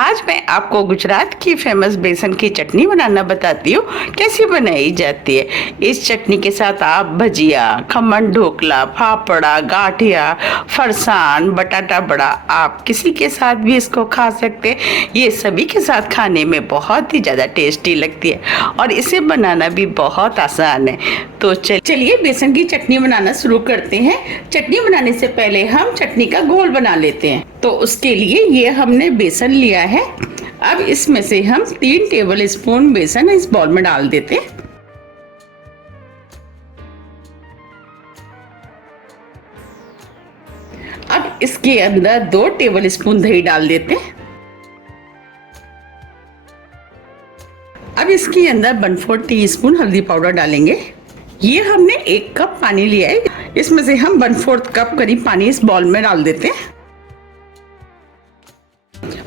आज मैं आपको गुजरात की फेमस बेसन की चटनी बनाना बताती हूँ कैसी बनाई जाती है। इस चटनी के साथ आप भजिया, खमन ढोकला, फाफड़ा, गाठिया, फरसान, बटाटा बड़ा आप किसी के साथ भी इसको खा सकते हैं। ये सभी के साथ खाने में बहुत ही ज़्यादा टेस्टी लगती है और इसे बनाना भी बहुत आसान है। तो चलिए बेसन की चटनी बनाना शुरू करते हैं। चटनी बनाने से पहले हम चटनी का घोल बना लेते हैं। तो उसके लिए ये हमने बेसन लिया है। अब इसमें से हम 3 टेबल स्पून बेसन इस बाउल में डाल देते हैं। अब इसके अंदर 2 टेबल स्पून दही डाल देते हैं। अब इसके अंदर 1/4 टीस्पून हल्दी पाउडर डालेंगे। ये हमने 1 कप पानी लिया है, इसमें से हम 1/4 कप करीब पानी इस बाउल में डाल देते हैं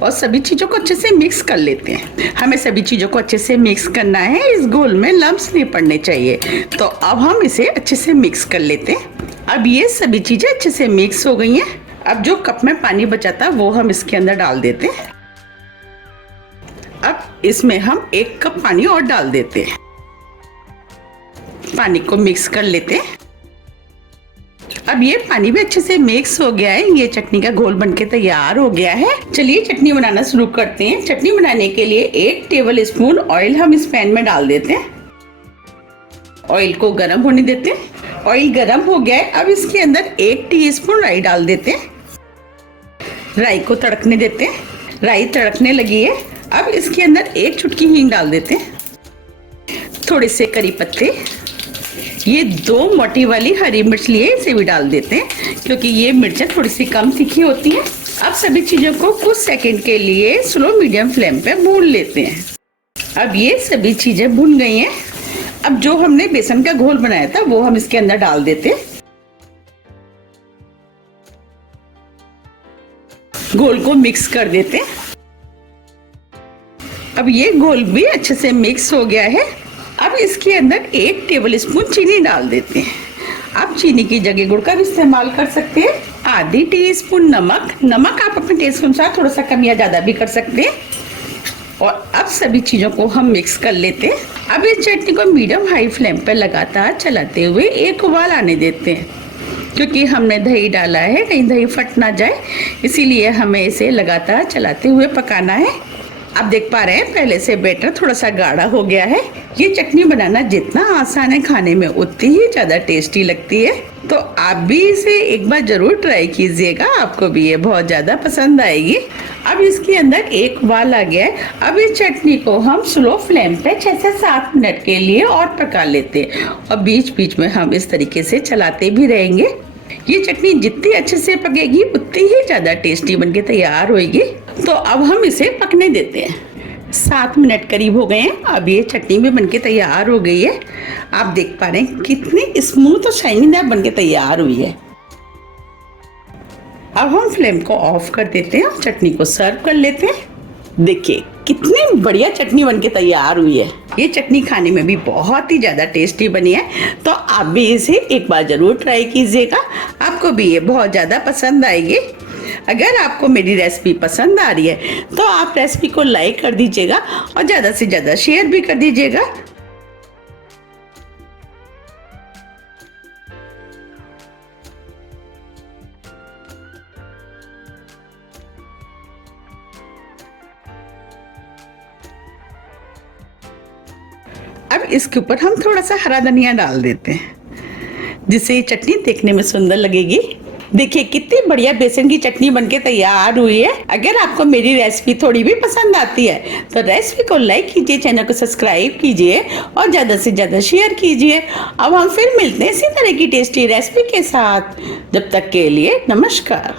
और सभी चीजों को अच्छे से मिक्स कर लेते हैं। हमें सभी चीजों को अच्छे से मिक्स करना है, इस घोल में लम्स नहीं पड़ने चाहिए। तो अब हम इसे अच्छे से मिक्स कर लेते हैं। अब ये सभी चीजें अच्छे से मिक्स हो गई हैं। अब जो कप में पानी बचा था वो हम इसके अंदर डाल देते हैं। अब इसमें हम 1 कप पानी और डाल देते हैं। पानी को मिक्स कर लेते हैं। अब ये पानी भी अच्छे से मिक्स हो गया है। ये चटनी का घोल बनके तैयार हो गया है। चलिए चटनी बनाना शुरू करते हैं। चटनी बनाने के लिए 1 टेबल स्पून ऑयल हम इस पैन में डाल देते हैं। ऑयल को गर्म होने देते हैं। ऑयल गर्म हो गया है। अब इसके अंदर 1 टीस्पून राई डाल देते हैं। राई को तड़कने देते हैं। राई तड़कने लगी है। अब इसके अंदर 1 चुटकी हींग डाल देते हैं। थोड़े से करी पत्ते, ये 2 मोटी वाली हरी मिर्च लिए इसे भी डाल देते हैं क्योंकि ये मिर्चें थोड़ी सी कम तीखी होती हैं। अब सभी चीजों को कुछ सेकंड के लिए स्लो मीडियम फ्लेम पे भून लेते हैं। अब ये सभी चीजें भुन गई हैं। अब जो हमने बेसन का घोल बनाया था वो हम इसके अंदर डाल देते हैं। घोल को मिक्स कर देते हैं। अब ये घोल भी अच्छे से मिक्स हो गया है। अब इसके अंदर 1 टेबल स्पून चीनी डाल देते हैं। आप चीनी की जगह गुड़ का भी इस्तेमाल कर सकते हैं। आधी टीस्पून नमक आप अपने टेस्ट के अनुसार थोड़ा सा कम या ज्यादा भी कर सकते हैं। और अब सभी चीजों को हम मिक्स कर लेते हैं। अब इस चटनी को मीडियम हाई फ्लेम पर लगातार चलाते हुए एक उबाल आने देते हैं। क्योंकि हमने दही डाला है, कहीं दही फट ना जाए, इसीलिए हमें इसे लगातार चलाते हुए पकाना है। आप देख पा रहे हैं पहले से बैटर थोड़ा सा गाढ़ा हो गया है। ये चटनी बनाना जितना आसान है खाने में उतनी ही ज्यादा टेस्टी लगती है। तो आप भी इसे एक बार जरूर ट्राई कीजिएगा, आपको भी ये बहुत ज्यादा पसंद आएगी। अब इसके अंदर एक उबाल आ गया है। अब इस चटनी को हम स्लो फ्लेम पे 6 से 7 मिनट के लिए और पका लेते हैं और बीच बीच में हम इस तरीके से चलाते भी रहेंगे। ये चटनी जितनी अच्छे से पकेगी उतनी ही ज्यादा टेस्टी बनके तैयार होगी। तो अब हम इसे पकने देते हैं। 7 मिनट करीब हो गए हैं। अब ये चटनी भी बनके तैयार हो गई है। आप देख पा रहे हैं कितनी स्मूथ और शाइनीदार बनके तैयार हुई है। अब हम फ्लेम को ऑफ कर देते हैं और चटनी को सर्व कर लेते हैं। देखिए कितनी बढ़िया चटनी बनके तैयार हुई है। ये चटनी खाने में भी बहुत ही ज्यादा टेस्टी बनी है। तो आप भी इसे एक बार जरूर ट्राई कीजिएगा, आपको भी ये बहुत ज्यादा पसंद आएगी। अगर आपको मेरी रेसिपी पसंद आ रही है तो आप रेसिपी को लाइक कर दीजिएगा और ज्यादा से ज्यादा शेयर भी कर दीजिएगा। अब इसके ऊपर हम थोड़ा सा हरा धनिया डाल देते हैं जिससे ये चटनी देखने में सुंदर लगेगी। देखिए कितनी बढ़िया बेसन की चटनी बनके तैयार हुई है। अगर आपको मेरी रेसिपी थोड़ी भी पसंद आती है तो रेसिपी को लाइक कीजिए, चैनल को सब्सक्राइब कीजिए और ज्यादा से ज्यादा शेयर कीजिए। अब हम फिर मिलते हैं इसी तरह की टेस्टी रेसिपी के साथ। जब तक के लिए नमस्कार।